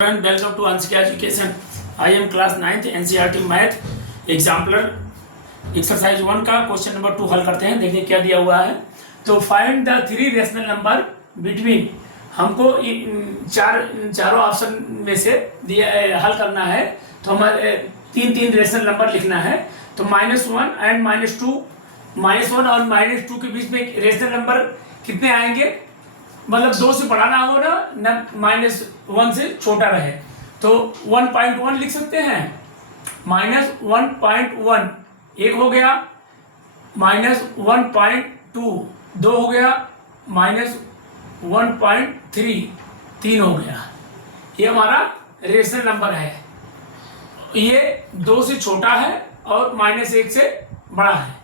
And welcome to Anshika Education. I am class 9th NCERT math exemplar exercise 1 का question number 2 हल करते हैं। देखिए क्या दिया हुआ है। तो find the 3 rational number between, हमको चारों ऑप्शन में से हल करना है। तो हमारे तीन रेशनल नंबर लिखना है। तो -1 एंड -2, -1 और -2 के बीच में रेशनल नंबर कितने आएंगे, मतलब 2 से बड़ा ना हो ना -1 से छोटा रहे। तो 1.1 लिख सकते हैं, -1.1 एक हो गया, -1.2 दो हो गया, -1.3 तीन हो गया। ये हमारा रेशनल नंबर है। ये 2 से छोटा है और -1 से बड़ा है।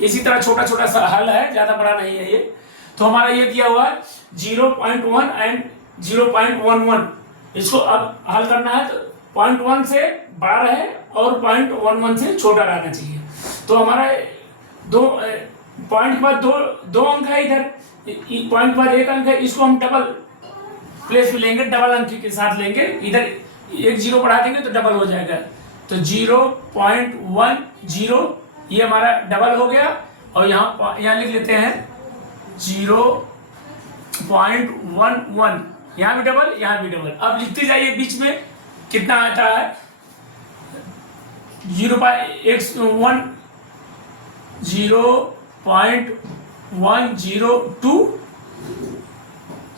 इसी तरह छोटा छोटा सा हल है, ज़्यादा बड़ा नहीं है ये। तो हमारा ये दिया हुआ है 0.1 एंड 0.11। इसको अब हल करना है। तो 0.1 से बड़ा रहे और 0.11 से छोटा रहना चाहिए। तो हमारा पॉइंट के बाद दो अंक है, इधर पॉइंट के बाद एक अंक है। इसको हम डबल प्लेस में लेंगे, डबल अंक के साथ लेंगे। इधर एक 0 बढ़ा देंगे तो डबल हो जाएगा। तो 0.10 ये हमारा डबल हो गया। और यहाँ लिख लेते हैं 0.11, यहाँ भी डबल, यहाँ भी डबल। अब लिखते जाइए, बीच में कितना आता है 0.1, 0.102,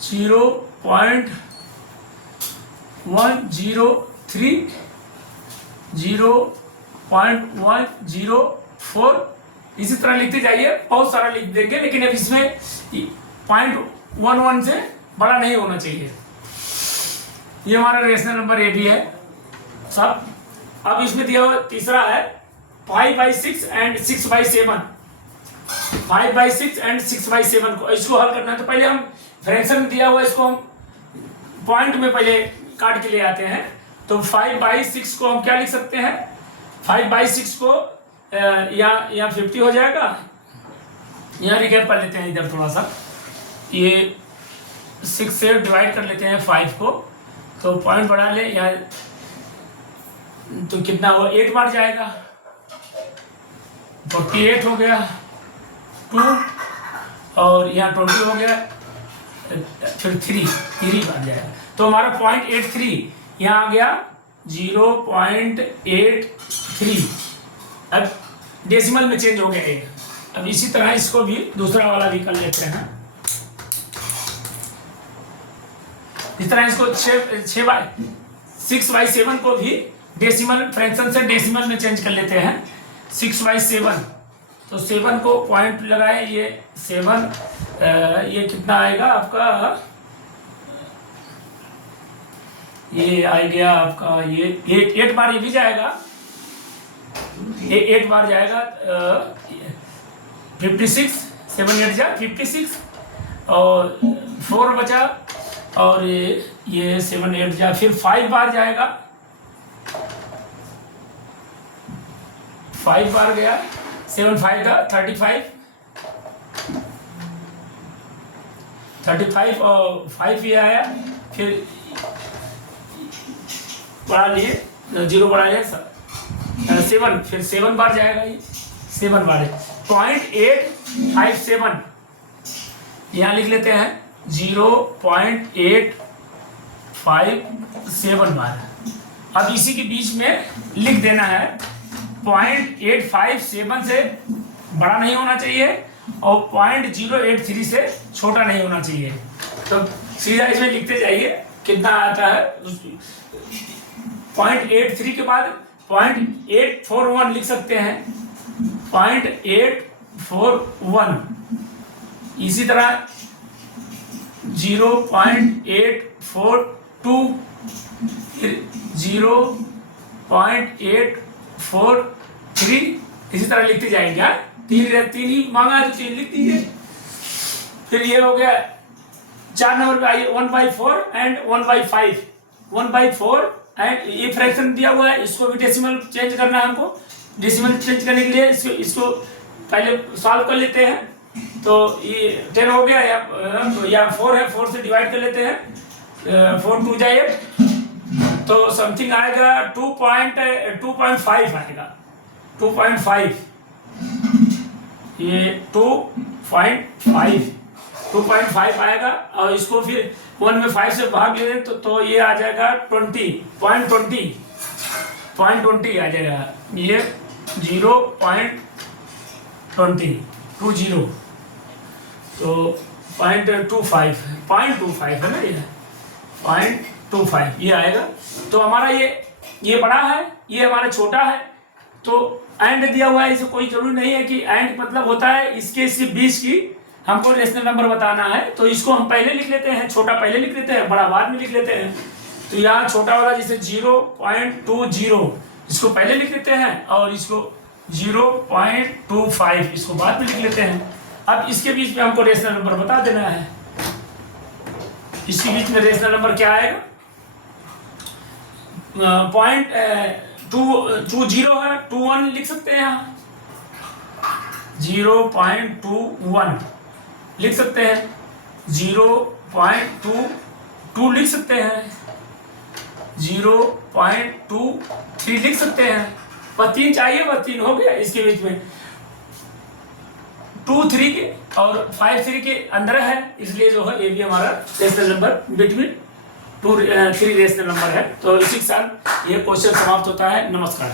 0.103, 0.104। इसी तरह लिखते जाइए, बहुत सारा लिख देंगे। लेकिन अब इसमें 0.11 से बड़ा नहीं होना चाहिए। ये हमारा रेशनल नंबर ए भी है सब। अब इसमें दिया हुआ तीसरा है 5/6 एंड 6/7। 5/6 एंड 6/7 को इसको हल करना है। तो पहले हम फ्रैक्शन में दिया हुआ, इसको हम पॉइंट में पहले काट के ले आते हैं। तो 5/6 को हम क्या लिख सकते हैं, 5/6 को यहाँ 50 हो जाएगा। यहाँ रिकैप कर लेते हैं इधर थोड़ा सा। ये 6 से डिवाइड कर लेते हैं 5 को। तो पॉइंट बढ़ा ले यहाँ, तो कितना हुआ, 8 बार जाएगा। 48 हो गया 2, और यहाँ 20 हो गया, फिर 3 बार जाएगा। तो हमारा 0.83 यहाँ आ गया 0.83। अब डेसिमल में चेंज हो गया ये। अब इसी तरह इसको भी दूसरा वाला भी कर लेते हैं। इस तरह इसको 6/7 को भी डेसिमल फ्रैक्शन से डेसिमल में चेंज कर लेते हैं। 6/7, तो 7 को पॉइंट लगाए, ये 7, ये कितना आएगा आपका, ये आ गया आपका, ये 8 बार ये भी जाएगा, 8 बार जाएगा। 56, 7 8 जा 56, और 4 बचा, और ये 7 8 जा, फिर 5 बार जाएगा, 5 बार गया, 7 5 का 35 और 5 ये आया। फिर बढ़ा लिए, 0 बढ़ा लिया 7, फिर 7 बार जाएगा, ये 7 बार है। 0.857 यहाँ लिख लेते हैं, 0.857 बार। अब इसी के बीच में लिख देना है 0.857 से बड़ा नहीं होना चाहिए और 0.083 से छोटा नहीं होना चाहिए। तो सीधा इसमें लिखते जाइए कितना आता है। 0.83 के बाद 0.841 लिख सकते हैं, 0.841। इसी तरह 0.842, फिर 0.843। इसी तरह लिखते जाएंगे। तीन ही मांगा है तो 3 लिख दीजिए। फिर ये हो गया 4 नंबर पे आइए 1/4 एंड 1/5। 1/4 एंड ये फ्रैक्शन दिया हुआ है, इसको भी डेसिमल चेंज करना है हमको। डेसिमल चेंज करने के लिए इसको पहले सॉल्व कर लेते हैं। तो ये 10 हो गया, या 4 है, 4 से डिवाइड कर लेते हैं। 4 2 जाए तो समथिंग आएगा 2.5 आएगा, 2.5, ये 2.5 आएगा। और इसको फिर 1 में 5 से भाग ले तो ये आ जाएगा 20 आ जाएगा, ये 0.20 तो 0.25 है ना, ये 0.25 ये आएगा। तो हमारा ये बड़ा है, ये हमारा छोटा है। तो एंड दिया हुआ है, इसे कोई जरूरी नहीं है कि एंड मतलब होता है इसके सिर्फ 20 की हमको रेशनल नंबर बताना है, तो इसको हम पहले लिख लेते हैं, छोटा पहले लिख लेते हैं, बड़ा बाद में लिख लेते हैं। तो यहाँ छोटा वाला जैसे 0.20 इसको पहले लिख लेते हैं, और इसको 0.25 इसको बाद में लिख लेते हैं। अब इसके बीच में हमको रेशनल नंबर बता देना है। इसके बीच में रेशनल नंबर क्या आएगा, 0.20 है, 21 लिख सकते हैं यहाँ, 0.21 लिख सकते हैं, 0.22 लिख सकते हैं, 0.23 लिख सकते हैं। बस 3 चाहिए, बस 3 हो गया। इसके बीच में 2-3 के और 5-3 के अंदर है, इसलिए जो है ये भी हमारा rational number between 2-3 rational number है। तो इसी के साथ ये क्वेश्चन समाप्त होता है। नमस्कार।